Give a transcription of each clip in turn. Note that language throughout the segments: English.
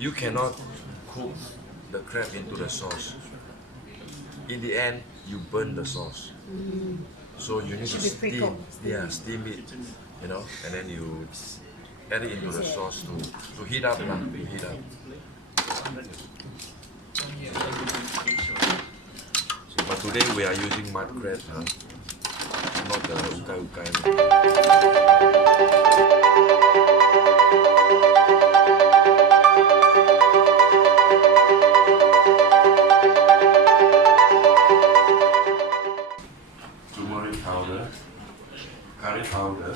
you cannot cook the crab into the sauce. In the end, you burn the sauce. So you need to steam, yeah, steam it, and then you add it into the sauce to heat up, to heat up. So, but today we are using mud crab, not the ukai ukai. Turmeric powder, curry powder,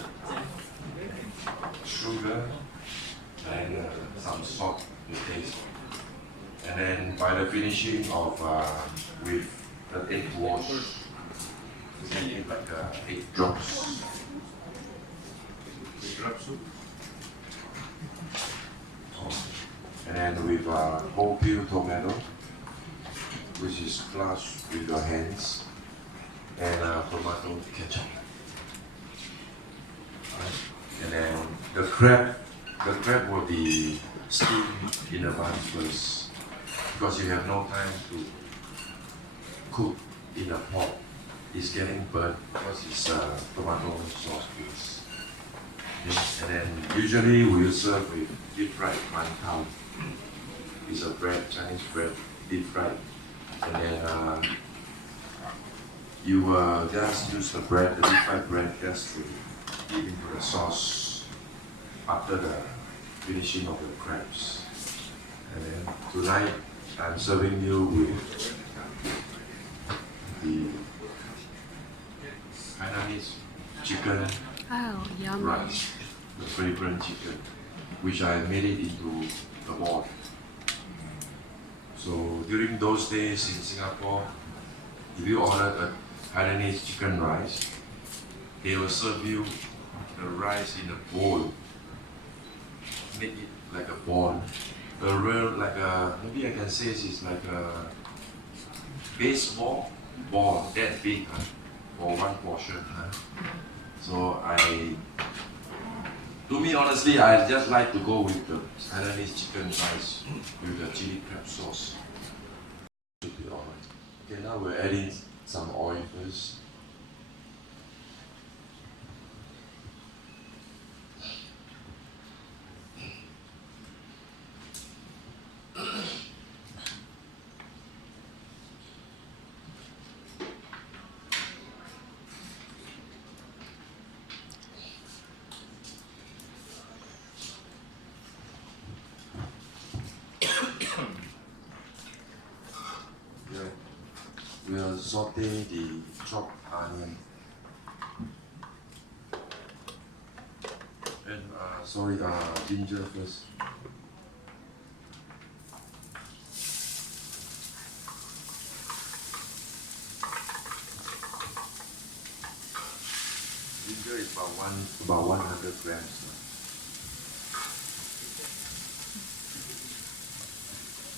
sugar, and some salt to taste. And then by the finishing of with the egg wash, make it like 8 drops. 8 drops soup. And then with whole peel tomato, which is flushed with your hands, and tomato ketchup. And then the crab will be steamed in advance first, because you have no time to cook in a pot. It's getting burnt because it's tomato sauce base. And then usually we serve with deep fried mantou. It's a bread, Chinese bread, deep fried. And then you just use the bread, the deep fried bread, just to dip into the sauce after the finishing of the crabs. And then tonight I'm serving you with the Hainanese chicken rice, the fragrant chicken, which I made it into a ball. So during those days in Singapore, if you order a Hainanese chicken rice, they will serve you the rice in a bowl. Make it like a ball. A real, like a, maybe I can say it's like a baseball ball, that big for one portion. So to me honestly, I just like to go with the Hainanese chicken rice with the chili crab sauce. Should be alright. Okay, now we're adding some oil first. We'll saute the chopped onion. And ginger first. Ginger is about 100 grams.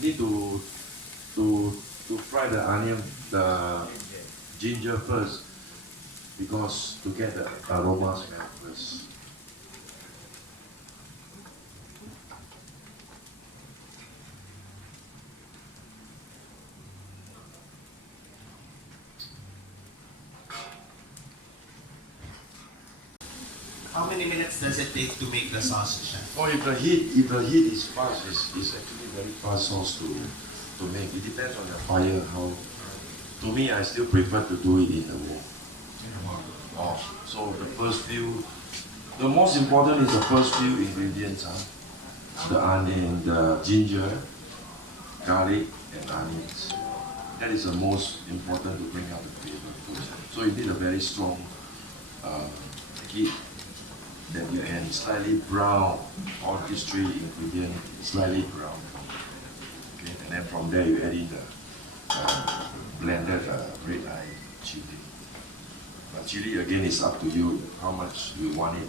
Need to fry the onion, the ginger first, because to get the aroma smell first. How many minutes does it take to make the sauce, Chef? Oh, if the heat is fast, it's actually very fast sauce to make. It depends on your fire. To me, I still prefer to do it in the wok. So the most important is the first few ingredients. The onion, the ginger, garlic, and onions. That is the most important to bring out the flavor. So you need a very strong heat that you can slightly brown all these 3 ingredients, slightly brown. Okay, and then from there you add in the blended red eye chili. But chili again is up to you how much you want it.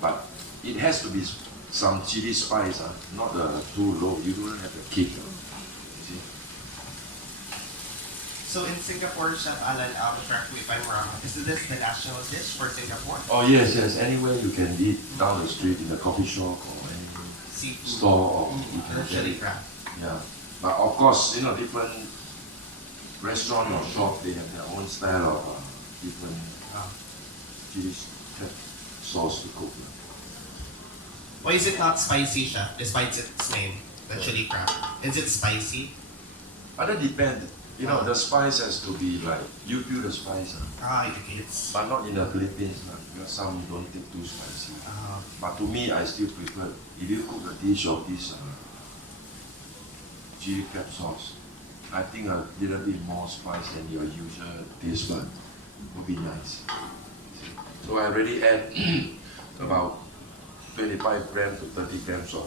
But it has to be some chili spice, not too low. You don't have the kick. You see? So in Singapore, Chef Alan, correct me if I'm wrong, is this the national dish for Singapore? Oh yes. Anywhere you can eat down the street in a coffee shop or anywhere. seafood. store or you Or can get chili it. crab. Yeah, but of course, different restaurant or shop, they have their own style of different chili crab sauce to cook. Why is it not spicy, chef? Despite its name, the chili crab. Is it spicy? But that depends. The spice has to be like, you feel the spice, It's... but not in the Philippines. Because some don't take too spicy. But to me, I still prefer, if you cook a dish of this chili crab sauce, I think a little bit more spice than your usual taste bud would be nice. So I already add about 25 grams to 30 grams of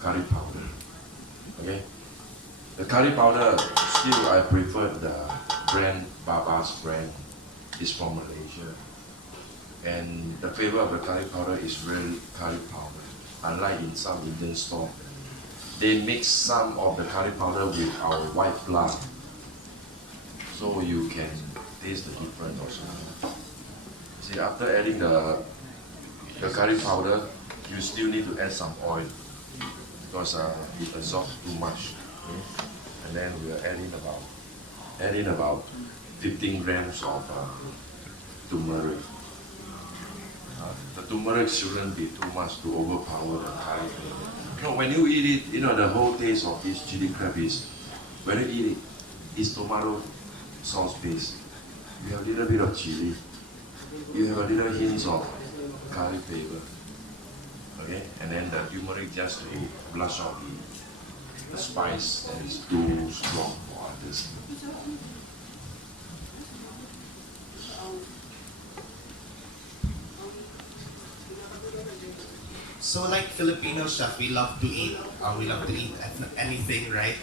curry powder. Okay? The curry powder, still I prefer the brand, Baba's brand, is from Malaysia. And the flavor of the curry powder is really curry powder. Unlike in some Indian store, they mix some of the curry powder with our white blood. So you can taste the difference also. See, after adding the curry powder, you still need to add some oil because it absorbs too much. Okay? And then we are adding about 15 grams of turmeric. The turmeric shouldn't be too much to overpower the curry flavor. When you eat it, the whole taste of this chili crab is, when you eat it, it's tomato sauce based. You have a little bit of chili. You have a little hint of curry flavor. Okay? And then the turmeric just to blush out the spice that is too strong for others. So like Filipino chef, we love to eat. We love to eat anything, right?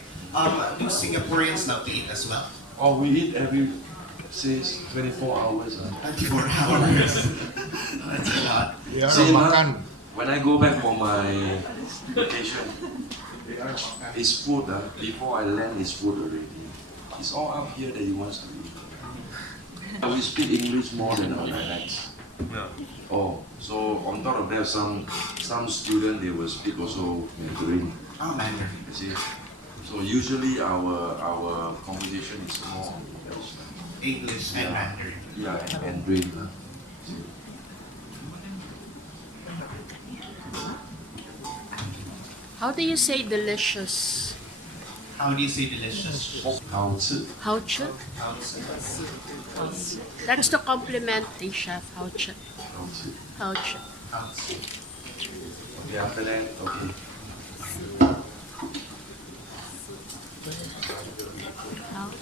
Do Singaporeans love to eat as well? Oh, we eat every 24 hours. 24 hours. That's a lot. See, when I go back for my vacation, it's food. Before I land, it's food already. It's all up here that he wants to eat. We speak English more than our dialects. Yeah. Oh, so on top of that, some students, they will speak also Mandarin. Mandarin. You see? So usually our conversation is more on English and Mandarin. Yeah, and Mandarin. How do you say delicious? How do you say delicious? 好吃. How chuk? That's to compliment the chef. How chuk? 好吃. How chuk? Okay, after that, okay.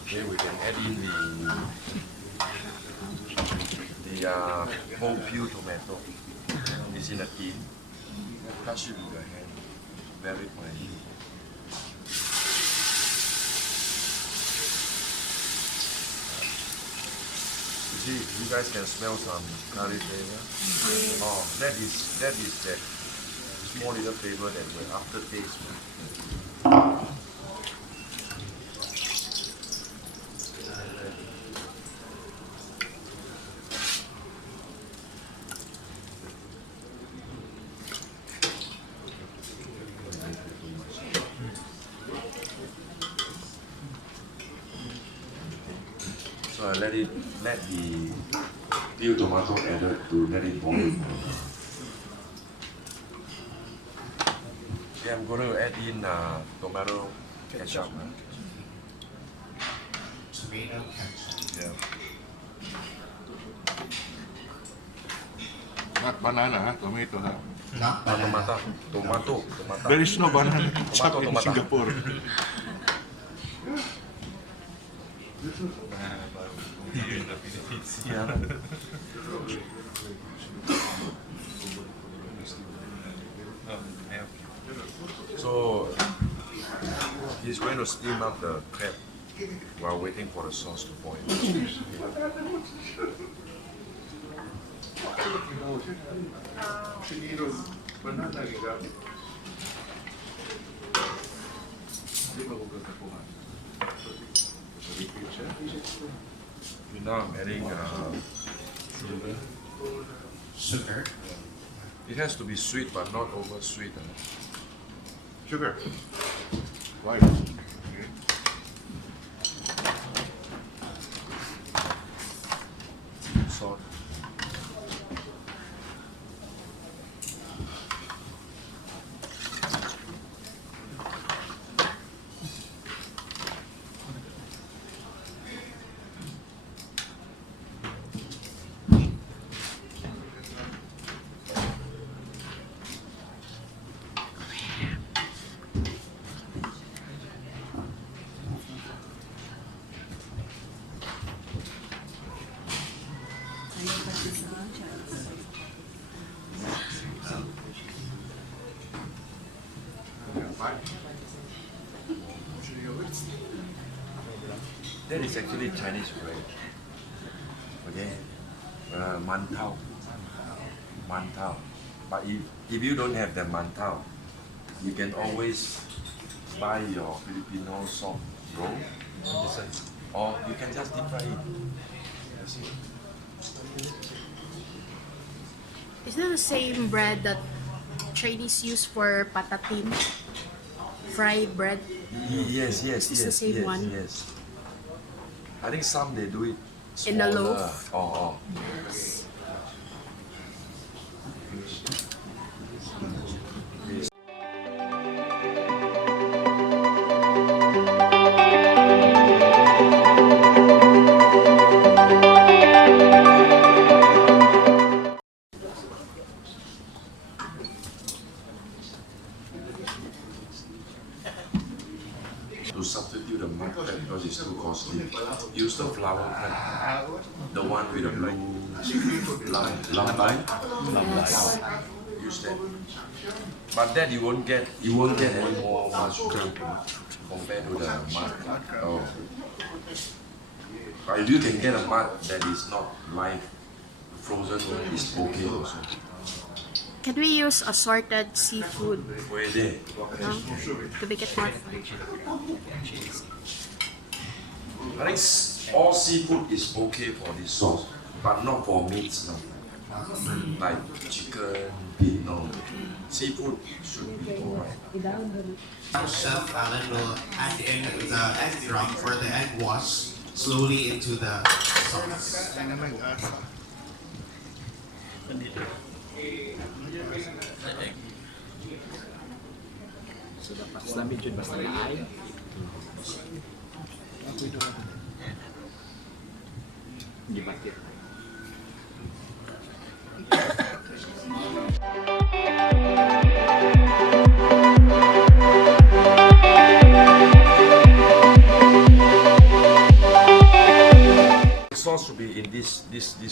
Okay, we can add in the whole peel tomato. It's in a tin. Touch it with your hand. Very fine. You see, you guys can smell some curry flavor. Oh, that is that small little flavor that will aftertaste. So I let the peeled tomato added to let it boil. Okay, I'm going to add in tomato ketchup. Tomato ketchup. Yeah. Not banana, tomato. Not banana. Tomato. There is no banana ketchup in Tomato. Singapore. Yeah. So he's going to steam up the crab while waiting for the sauce to boil. Now I'm adding sugar. Sugar. It has to be sweet but not over sweet. Sugar. Right. Okay. Salt. That is actually Chinese bread. Okay, mantao. Mantao. But if you don't have the mantao, you can always buy your Filipino soft roll, or you can just deep fry it. Is that the same bread that Chinese use for patatin? Fried bread? Yes, yes, It's yes, the same yes, one. yes. I think some they do it In a smaller. loaf? Oh. To substitute the mud crab because it's too costly, use the flour crab, the one with the blue line. Yes. Use that. But that you won't get any more mushroom compared to the mud. Oh. But if you can get a mud that is not live, frozen one is okay also. Can we use assorted seafood Where they? no? To make it more fun? I think all seafood is okay for this sauce, but not for meats, no. Like chicken, beef, no. Seafood should be alright. Now Chef Alan will add in the egg drop for the egg wash slowly into the sauce. Sudah pas namin dyan basta rin di bakit. The sauce should be in this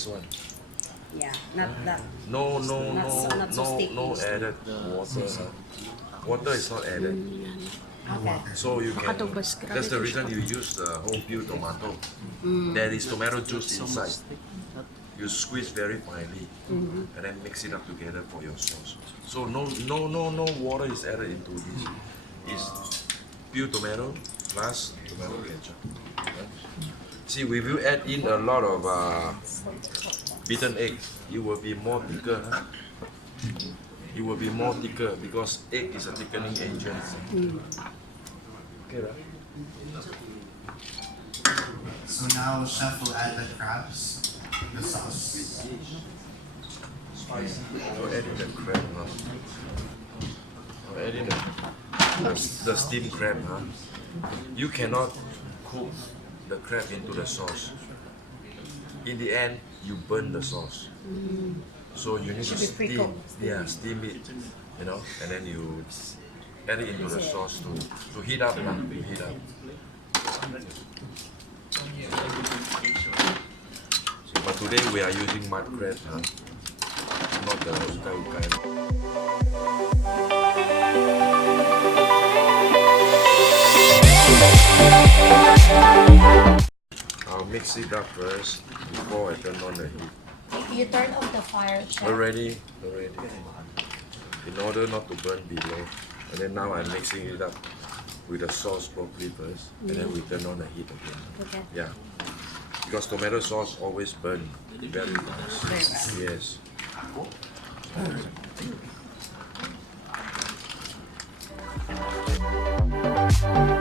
one. Yeah, not that. No Not so sticky. added water. Water is not added. Okay. So you can, Makatubas, grabe that's the to reason siya. you use the whole pure tomato. There is tomato juice inside. You squeeze very finely and then mix it up together for your sauce. So no water is added into this. It's pure tomato plus tomato ketchup. See, if you add in a lot of beaten egg, it will be more thicker. Huh? It will be more thicker because egg is a thickening agent. Okay, right? So now Chef will add the crabs in the sauce. So add in the crab, huh? So add in the steamed crab, huh? You cannot cook the crab into the sauce. In the end, you burn the sauce. So you need to Should be steam, pre-cooked. steam it, you know, and then you add it into the sauce to heat up, to heat up. But today we are using mud crab, huh? Not the ukai. I'll mix it up first before I turn on the heat. You turn off the fire, Chef. Already. In order not to burn below. And then now I'm mixing it up with the sauce properly first. And then we turn on the heat again. Okay. Yeah. Because tomato sauce always burn very fast. Very fast. Yes. Bye.